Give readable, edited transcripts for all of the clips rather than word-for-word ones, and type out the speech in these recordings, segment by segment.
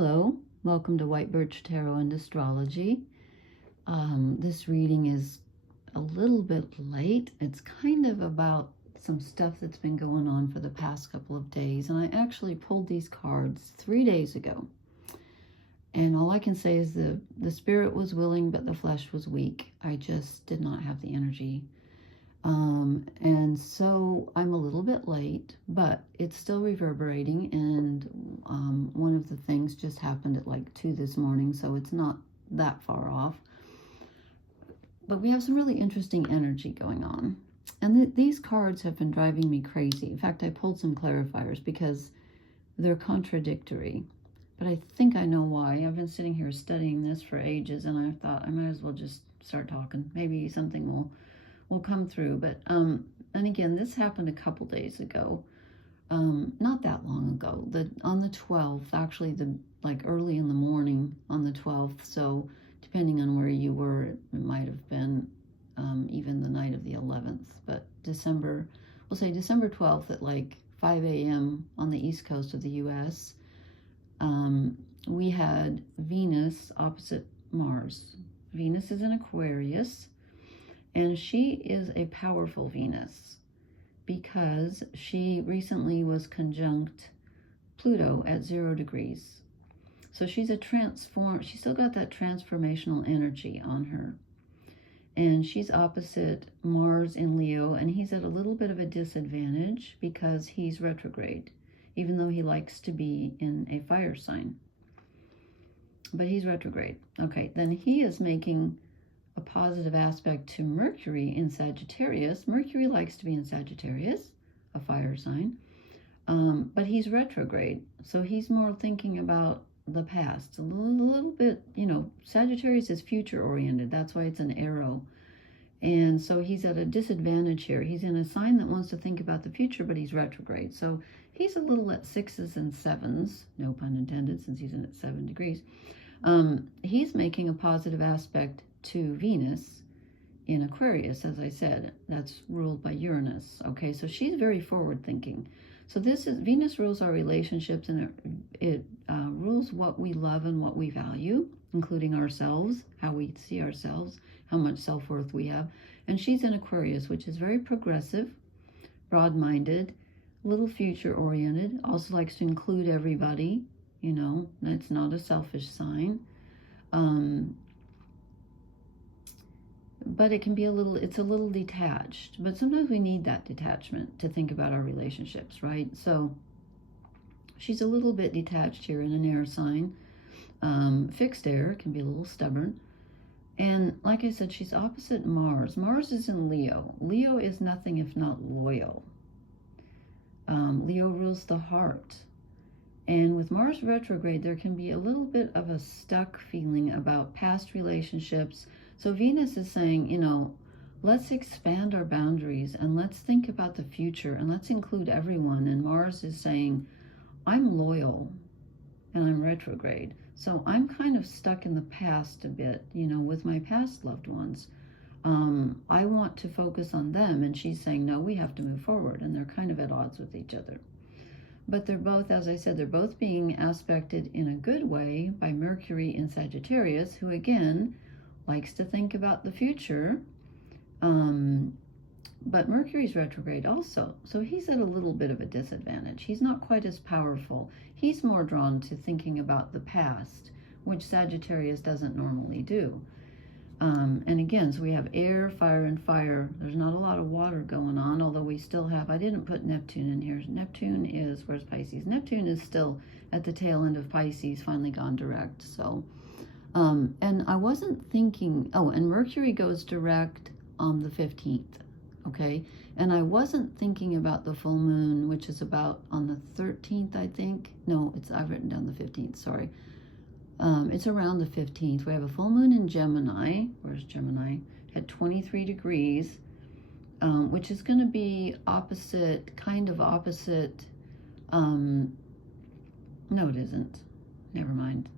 Hello, welcome to White Birch Tarot and Astrology. This reading is a little bit late. It's kind of about some stuff that's been going on for the past couple of days, and I actually pulled these cards 3 days ago. And all I can say is the spirit was willing, but the flesh was weak. I just did not have the energy. And so I'm a little bit late, but it's still reverberating, and one of the things just happened at like 2 this morning, so it's not that far off. But we have some really interesting energy going on. And these cards have been driving me crazy. In fact, I pulled some clarifiers because they're contradictory. But I think I know why. I've been sitting here studying this for ages, and I thought I might as well just start talking. Maybe something will come through. But and again, this happened a couple days ago, not that long ago. On the 12th, actually, like early in the morning on the 12th. So depending on where you were, it might have been even the night of the 11th. But we'll say December 12th at like 5 a.m. on the east coast of the U.S. We had Venus opposite Mars. Venus is in Aquarius. And she is a powerful Venus because she recently was conjunct Pluto at 0 degrees. So she's she's still got that transformational energy on her. And she's opposite Mars in Leo, and he's at a little bit of a disadvantage because he's retrograde, even though he likes to be in a fire sign. But he's retrograde. Okay, then he is making a positive aspect to Mercury in Sagittarius. Mercury likes to be in Sagittarius, a fire sign, but he's retrograde, so he's more thinking about the past, a little bit, Sagittarius is future oriented, that's why it's an arrow, and so he's at a disadvantage here. He's in a sign that wants to think about the future, but he's retrograde, so he's a little at 6s and 7s, no pun intended, since he's in at 7 degrees. He's making a positive aspect to Venus in Aquarius, as I said. That's ruled by Uranus. Okay, so she's very forward thinking. So Venus rules our relationships, and it rules what we love and what we value, including ourselves, how we see ourselves, how much self-worth we have. And she's in Aquarius, which is very progressive, broad-minded, a little future-oriented, also likes to include everybody, that's not a selfish sign. But it can be it's a little detached. But sometimes we need that detachment to think about our relationships, right? So she's a little bit detached here in an air sign. Fixed air, can be a little stubborn. And like I said, she's opposite Mars. Mars is in Leo. Leo is nothing if not loyal. Leo rules the heart. And with Mars retrograde, there can be a little bit of a stuck feeling about past relationships. So Venus is saying, let's expand our boundaries and let's think about the future and let's include everyone. And Mars is saying, I'm loyal and I'm retrograde. So I'm kind of stuck in the past a bit, with my past loved ones. I want to focus on them. And she's saying, no, we have to move forward. And they're kind of at odds with each other. But they're both, as I said, they're both being aspected in a good way by Mercury in Sagittarius, who again likes to think about the future. But Mercury's retrograde also, so he's at a little bit of a disadvantage. He's not quite as powerful. He's more drawn to thinking about the past, which Sagittarius doesn't normally do. And again, so we have air, fire, and fire. There's not a lot of water going on, although we still have, I didn't put Neptune in here. Neptune is, where's Pisces? Neptune is still at the tail end of Pisces, finally gone direct. So, and I wasn't thinking, and Mercury goes direct on the 15th, okay? And I wasn't thinking about the full moon, which is about on the 13th, I think. No, I've written down the 15th, sorry. It's around the 15th. We have a full moon in Gemini. Where's Gemini? At 23 degrees, which is going to be opposite, no, it isn't. Never mind.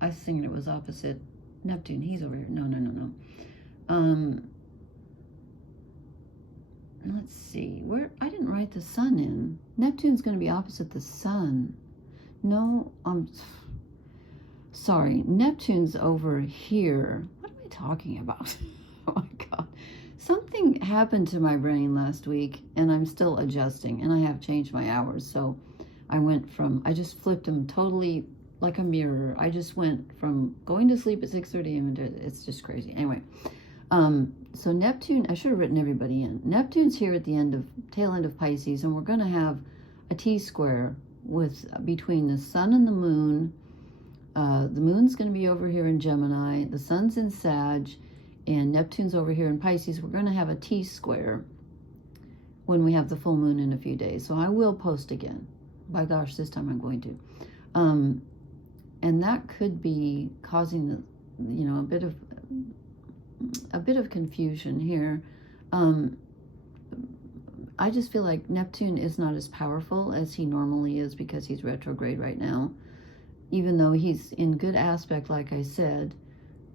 I was thinking it was opposite Neptune. He's over here. No. Let's see. I didn't write the sun in. Neptune's going to be opposite the sun. No, sorry, Neptune's over here. What am I talking about? Oh my God. Something happened to my brain last week, and I'm still adjusting, and I have changed my hours. So I just flipped them totally like a mirror. I just went from going to sleep at 6:30 a.m. It's just crazy. Anyway, so Neptune, I should have written everybody in. Neptune's here at the tail end of Pisces, and we're going to have a T-square between the sun and the moon. The moon's going to be over here in Gemini, the sun's in Sag, and Neptune's over here in Pisces. We're going to have a T-square when we have the full moon in a few days. So I will post again. By gosh, this time I'm going to. And that could be causing a bit of confusion here. I just feel like Neptune is not as powerful as he normally is because he's retrograde right now, even though he's in good aspect, like I said,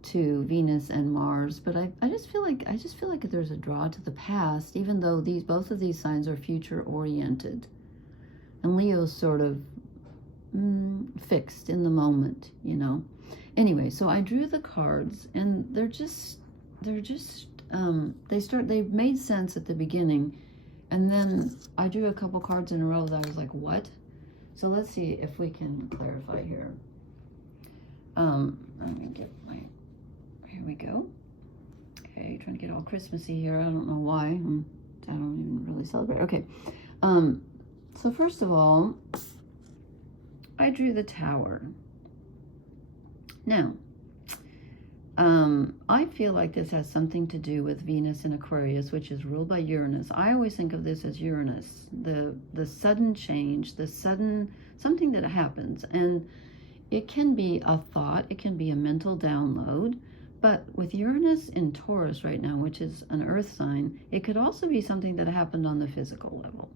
to Venus and Mars. But I just feel like there's a draw to the past, even though both of these signs are future oriented, and Leo's sort of fixed in the moment, you know. Anyway, so I drew the cards, and they made sense at the beginning, and then I drew a couple cards in a row that I was like, what? So let's see if we can clarify here. Let me get here we go. Okay, trying to get all Christmassy here. I don't know why. I don't even really celebrate. Okay. So first of all, I drew the Tower. Now, I feel like this has something to do with Venus in Aquarius, which is ruled by Uranus. I always think of this as Uranus, the sudden change, something that happens. And it can be a thought, it can be a mental download. But with Uranus in Taurus right now, which is an earth sign, it could also be something that happened on the physical level.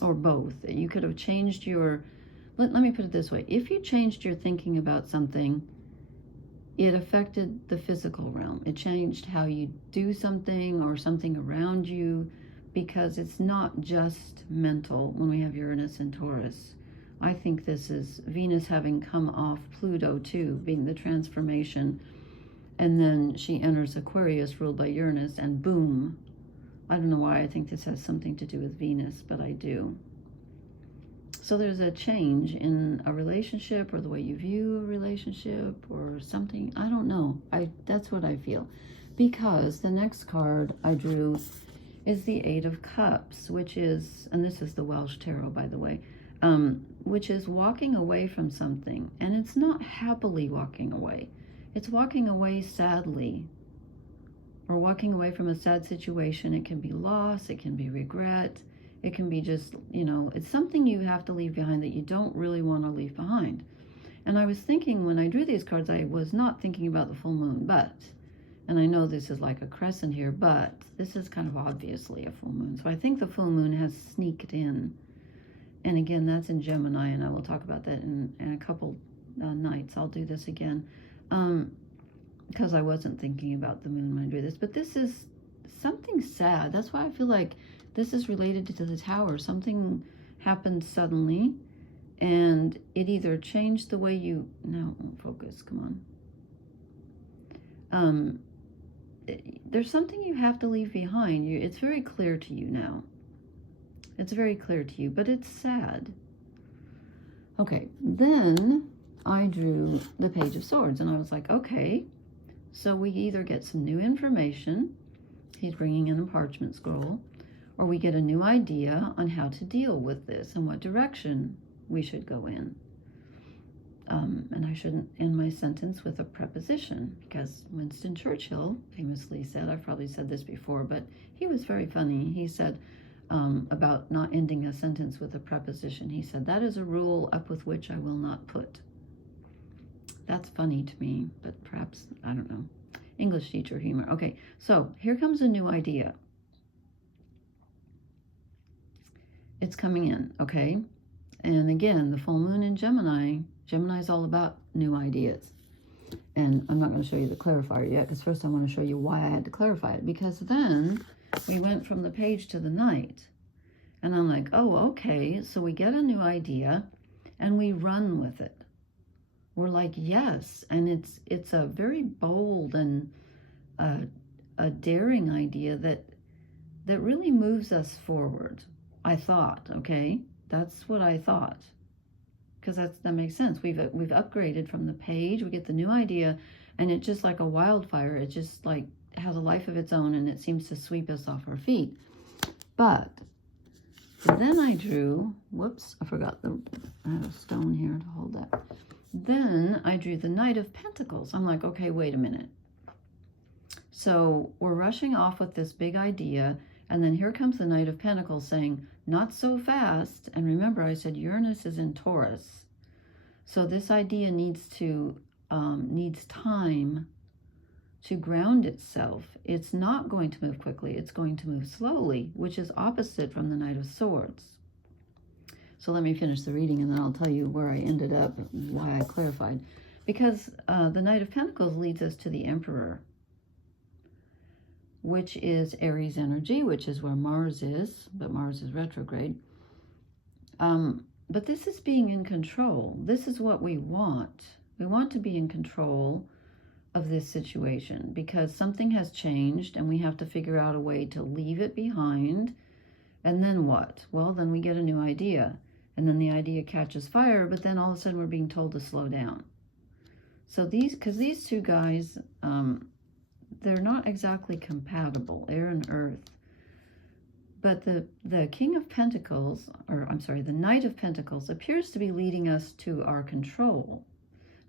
Or both. You could have changed let me put it this way. If you changed your thinking about something, it affected the physical realm. It changed how you do something or something around you, because it's not just mental when we have Uranus in Taurus. I think this is Venus having come off Pluto too, being the transformation. And then she enters Aquarius, ruled by Uranus, and boom. I don't know why I think this has something to do with Venus, but I do. So there's a change in a relationship, or the way you view a relationship, or something. I don't know. That's what I feel. Because the next card I drew is the Eight of Cups, which is, and this is the Welsh Tarot, by the way, which is walking away from something. And it's not happily walking away. It's walking away sadly, or walking away from a sad situation. It can be loss, it can be regret, it can be just, it's something you have to leave behind that you don't really want to leave behind. And I was thinking, when I drew these cards, I was not thinking about the full moon, and I know this is like a crescent here, but this is kind of obviously a full moon. So I think the full moon has sneaked in. And again, that's in Gemini, and I will talk about that in a couple nights. I'll do this again. Because I wasn't thinking about the moon when I drew this. But this is something sad. That's why I feel like this is related to the Tower. Something happened suddenly, and it either changed the way you... No, focus, come on. There's something you have to leave behind. It's very clear to you now. It's very clear to you, but it's sad. Okay, then I drew the Page of Swords, and I was like, okay, so we either get some new information, he's bringing in a parchment scroll, or we get a new idea on how to deal with this and what direction we should go in. And I shouldn't end my sentence with a preposition, because Winston Churchill famously said, I've probably said this before, but he was very funny. He said about not ending a sentence with a preposition. He said, that is a rule up with which I will not put. That's funny to me, but perhaps, I don't know. English teacher humor. Okay, so here comes a new idea. It's coming in, okay? And again, the full moon in Gemini. Gemini is all about new ideas. And I'm not going to show you the clarifier yet, because first I want to show you why I had to clarify it. Because then we went from the page to the knight. And I'm like, oh, okay. So we get a new idea and we run with it. we're like, yes. And it's a very bold and a daring idea that really moves us forward. I thought, okay, that's what I thought, because that makes sense. We've upgraded from the page. We get the new idea, and it just like a wildfire. It just like has a life of its own, and it seems to sweep us off our feet. But then I drew, whoops, I forgot I have a stone here to hold that. Then I drew the Knight of Pentacles. I'm like, okay, wait a minute. So we're rushing off with this big idea, and then here comes the Knight of Pentacles saying, not so fast. And remember, I said Uranus is in Taurus. So this idea needs time to ground itself. It's not going to move quickly. It's going to move slowly, which is opposite from the Knight of Swords. So let me finish the reading, and then I'll tell you where I ended up, why I clarified. Because the Knight of Pentacles leads us to the Emperor, which is Aries energy, which is where Mars is, but Mars is retrograde. But this is being in control. This is what we want. We want to be in control of this situation because something has changed and we have to figure out a way to leave it behind. And then what? Well, then we get a new idea. And then the idea catches fire, but then all of a sudden we're being told to slow down. So because these two guys, they're not exactly compatible, air and earth. But the King of Pentacles, or I'm sorry, the Knight of Pentacles appears to be leading us to our control.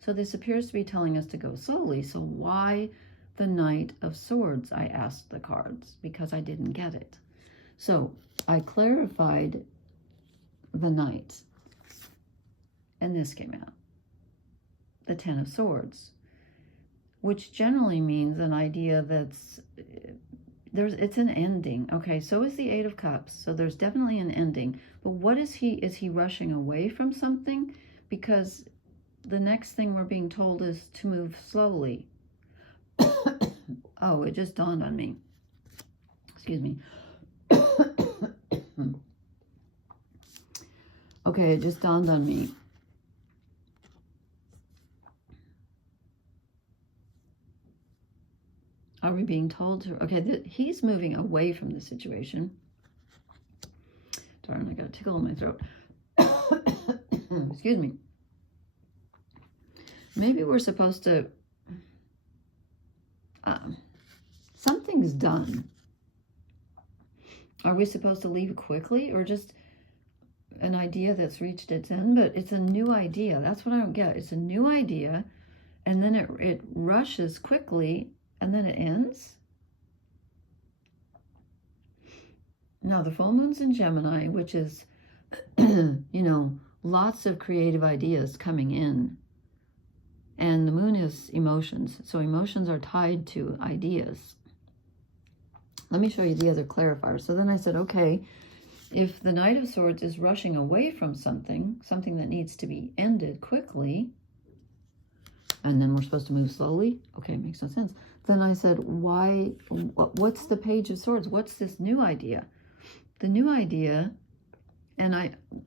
So this appears to be telling us to go slowly. So why the Knight of Swords? I asked the cards because I didn't get it. So I clarified the Knight, and this came out. The Ten of Swords, which generally means an idea that's it's an ending. Okay, so is the Eight of Cups. So there's definitely an ending. But what is he rushing away from something? Because the next thing we're being told is to move slowly. Oh, it just dawned on me. Excuse me. Okay, it just dawned on me. Are we being told to... Okay, he's moving away from the situation. Darn, I got a tickle in my throat. Excuse me. Maybe we're supposed to... something's done. Are we supposed to leave quickly or just an idea that's reached its end? But it's a new idea. That's what I don't get. It's a new idea, and then it rushes quickly, and then it ends. Now, the full moon's in Gemini, which is, lots of creative ideas coming in. And the moon is emotions. So emotions are tied to ideas. Let me show you the other clarifier. So then I said, okay, if the Knight of Swords is rushing away from something that needs to be ended quickly, and then we're supposed to move slowly, okay, makes no sense. Then I said, what's the Page of Swords? What's this new idea? The new idea, and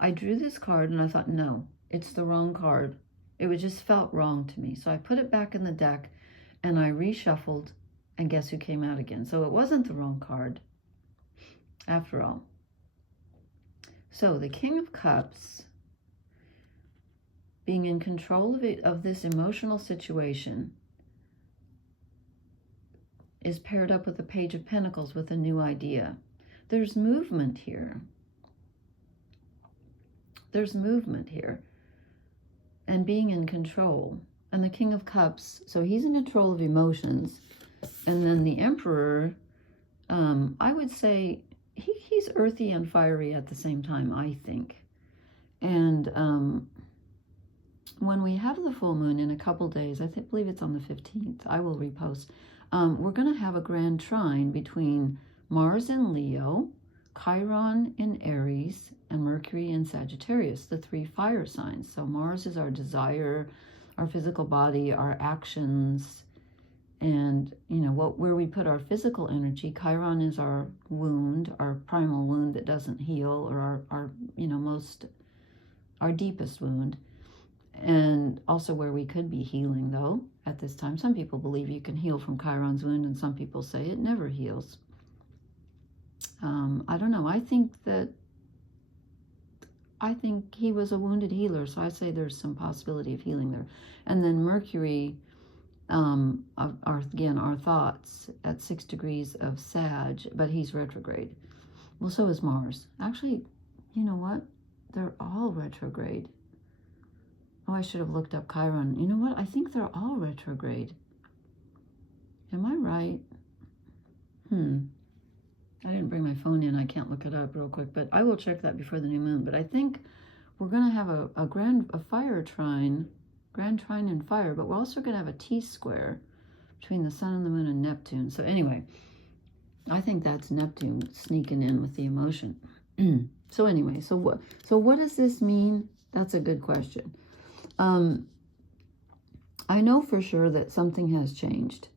I drew this card and I thought, no, it's the wrong card. It just felt wrong to me. So I put it back in the deck and I reshuffled, and guess who came out again? So it wasn't the wrong card after all. So the King of Cups, being in control of this emotional situation, is paired up with the Page of Pentacles with a new idea. There's movement here. There's movement here. And being in control. And the King of Cups, so he's in control of emotions. And then the Emperor, I would say he's earthy and fiery at the same time, I think. And when we have the full moon in a couple days, I believe it's on the 15th, I will repost, we're going to have a grand trine between Mars in Leo, Chiron in Aries, and Mercury in Sagittarius, the three fire signs. So Mars is our desire, our physical body, our actions, and where we put our physical energy. Chiron is our wound, our primal wound that doesn't heal, or our deepest wound. And and also where we could be healing, though, at this time. Some people believe you can heal from Chiron's wound, and some people say it never heals. I don't know. I think he was a wounded healer, so I say there's some possibility of healing there. And then Mercury, our thoughts at 6 degrees of Sag, but he's retrograde. Well, so is Mars. Actually, you know what? They're all retrograde. Oh, I should have looked up Chiron. You know what? I think they're all retrograde. Am I right? I didn't bring my phone in. I can't look it up real quick, but I will check that before the new moon. But I think we're going to have a fire trine, grand trine in fire, but we're also going to have a T-square between the sun and the moon and Neptune. So anyway, I think that's Neptune sneaking in with the emotion. So anyway, so what does this mean? That's a good question. I know for sure that something has changed.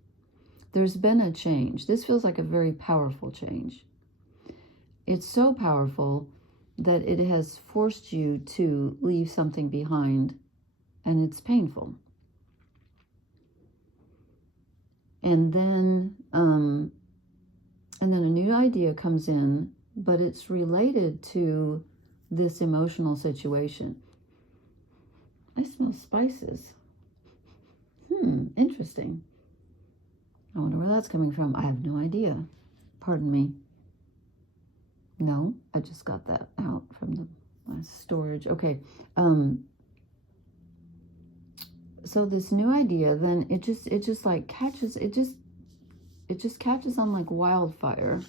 There's been a change. This feels like a very powerful change. It's so powerful that it has forced you to leave something behind, and it's painful. And then a new idea comes in, but it's related to this emotional situation. I smell spices. Interesting. I wonder where that's coming from. I have no idea. Pardon me. No, I just got that out from my storage. Okay. So this new idea, then it just like catches, it just catches on like wildfire.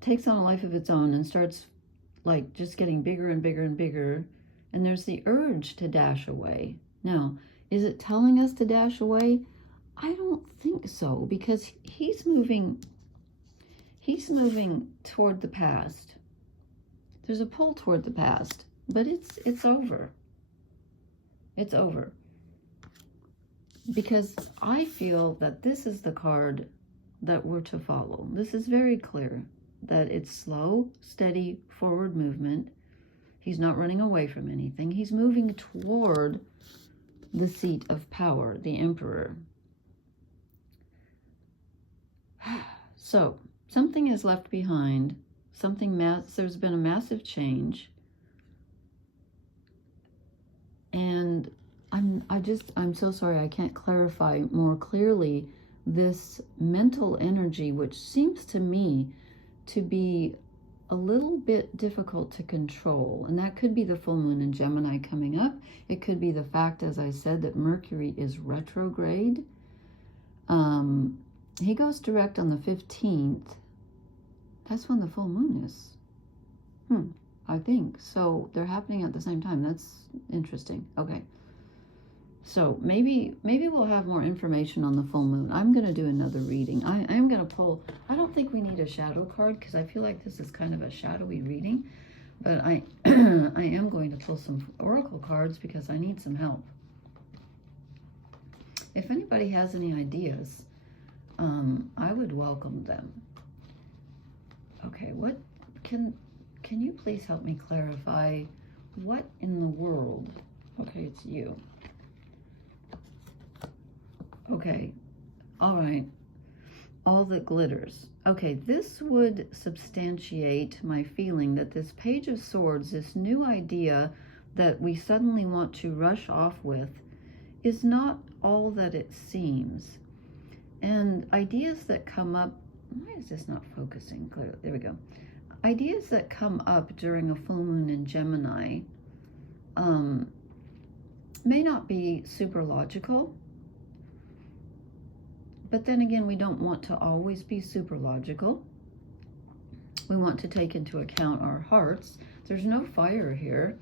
Takes on a life of its own and starts like just getting bigger and bigger and bigger. And there's the urge to dash away. Now, is it telling us to dash away? I don't think so, because he's moving toward the past. There's a pull toward the past, but it's over. It's over. Because I feel that this is the card that we're to follow. This is very clear that it's slow, steady, forward movement. He's not running away from anything. He's moving toward the seat of power, the emperor. So, something is left behind. There's been a massive change. And I'm so sorry I can't clarify more clearly this mental energy, which seems to me to be a little bit difficult to control. And that could be the full moon in Gemini coming up. It could be the fact, as I said, that Mercury is retrograde. He goes direct on the 15th. That's when the full moon is. I think. So they're happening at the same time. That's interesting. Okay. So maybe we'll have more information on the full moon. I'm going to do another reading. I am going to pull, I don't think we need a shadow card because I feel like this is kind of a shadowy reading. But I am going to pull some oracle cards because I need some help. If anybody has any ideas, I would welcome them. Okay, what can you please help me clarify what in the world? Okay, it's you. Okay, all right. All that glitters. Okay, this would substantiate my feeling that this Page of Swords, this new idea that we suddenly want to rush off with, is not all that it seems. And ideas that come up, why is this not focusing clearly? There we go. Ideas that come up during a full moon in Gemini may not be super logical, but then again, we don't want to always be super logical. We want to take into account our hearts. There's no fire here.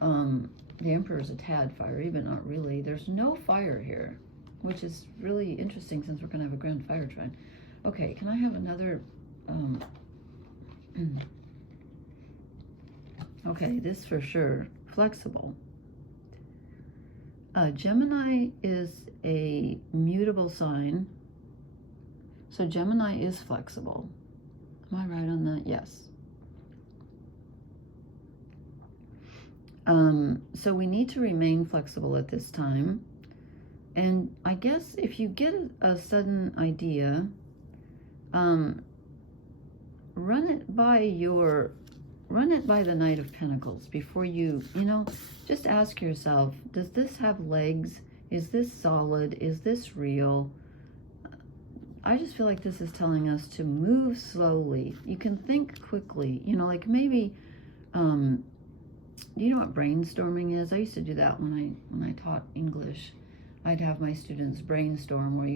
The Emperor's a tad fiery, but not really. There's no fire here, which is really interesting since we're going to have a grand fire trine. Okay, can I have another... okay, this for sure. Flexible. Gemini is a mutable sign. So Gemini is flexible. Am I right on that? Yes. So we need to remain flexible at this time. And I guess if you get a sudden idea, run it by the Knight of Pentacles before you just ask yourself, does this have legs? Is this solid? Is this real? I just feel like this is telling us to move slowly. You can think quickly, like maybe, do you know what brainstorming is? I used to do that when I taught English. I'd have my students brainstorm where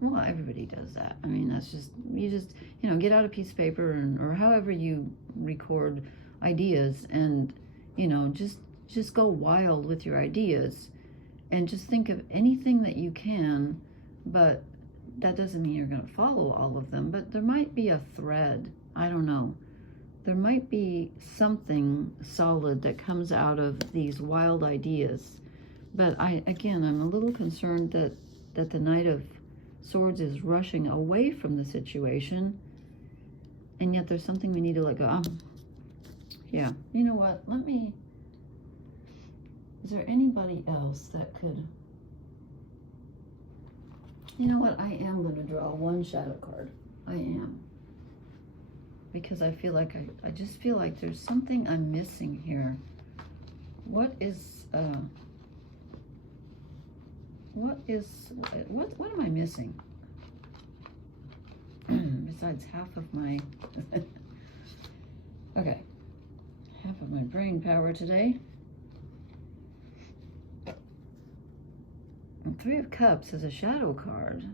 well, everybody does that. I mean, that's just, get out a piece of paper or however you record ideas and, just go wild with your ideas and just think of anything that you can, but that doesn't mean you're going to follow all of them, but there might be a thread. I don't know. There might be something solid that comes out of these wild ideas. But I'm a little concerned that the Knight of Swords is rushing away from the situation, and yet there's something we need to let go. Yeah, you know what? Is there anybody else that could? You know what? I am going to draw one shadow card. I am. Because I feel like I just feel like there's something I'm missing here. What am I missing? Besides half of my okay, half of my brain power today. And Three of Cups is a shadow card.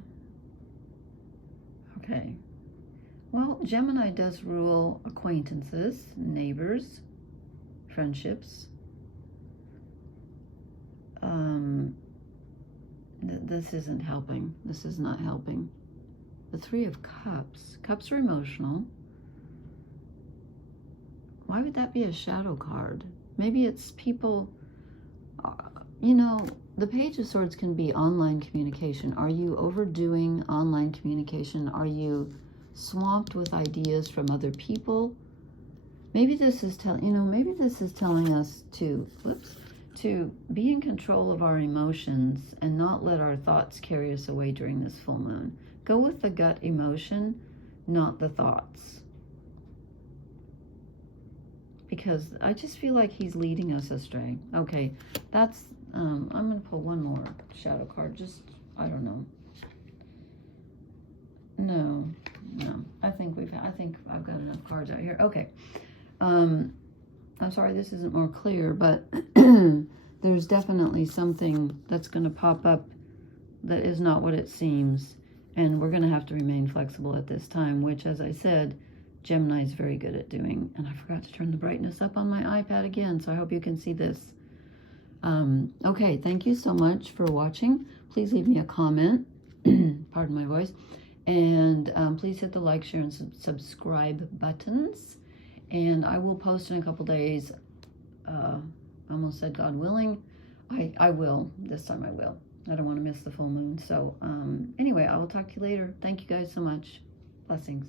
Okay. Well, Gemini does rule acquaintances, neighbors, friendships. This isn't helping. This is not helping. The Three of Cups. Cups are emotional. Why would that be a shadow card? Maybe it's people, the Page of Swords can be online communication. Are you overdoing online communication? Are you swamped with ideas from other people? Maybe this is telling us to be in control of our emotions and not let our thoughts carry us away during this full moon. Go with the gut emotion, not the thoughts. Because I just feel like he's leading us astray. Okay, that's, I'm going to pull one more shadow card. Just, I don't know. No. I think I've got enough cards out here. Okay. I'm sorry this isn't more clear, but there's definitely something that's going to pop up that is not what it seems. And we're going to have to remain flexible at this time, which, as I said, Gemini is very good at doing. And I forgot to turn the brightness up on my iPad again, so I hope you can see this. Okay, thank you so much for watching. Please leave me a comment. Pardon my voice. And please hit the like, share, and subscribe buttons. And I will post in a couple days. I almost said God willing. I will. This time I will. I don't want to miss the full moon. So anyway, I will talk to you later. Thank you guys so much. Blessings.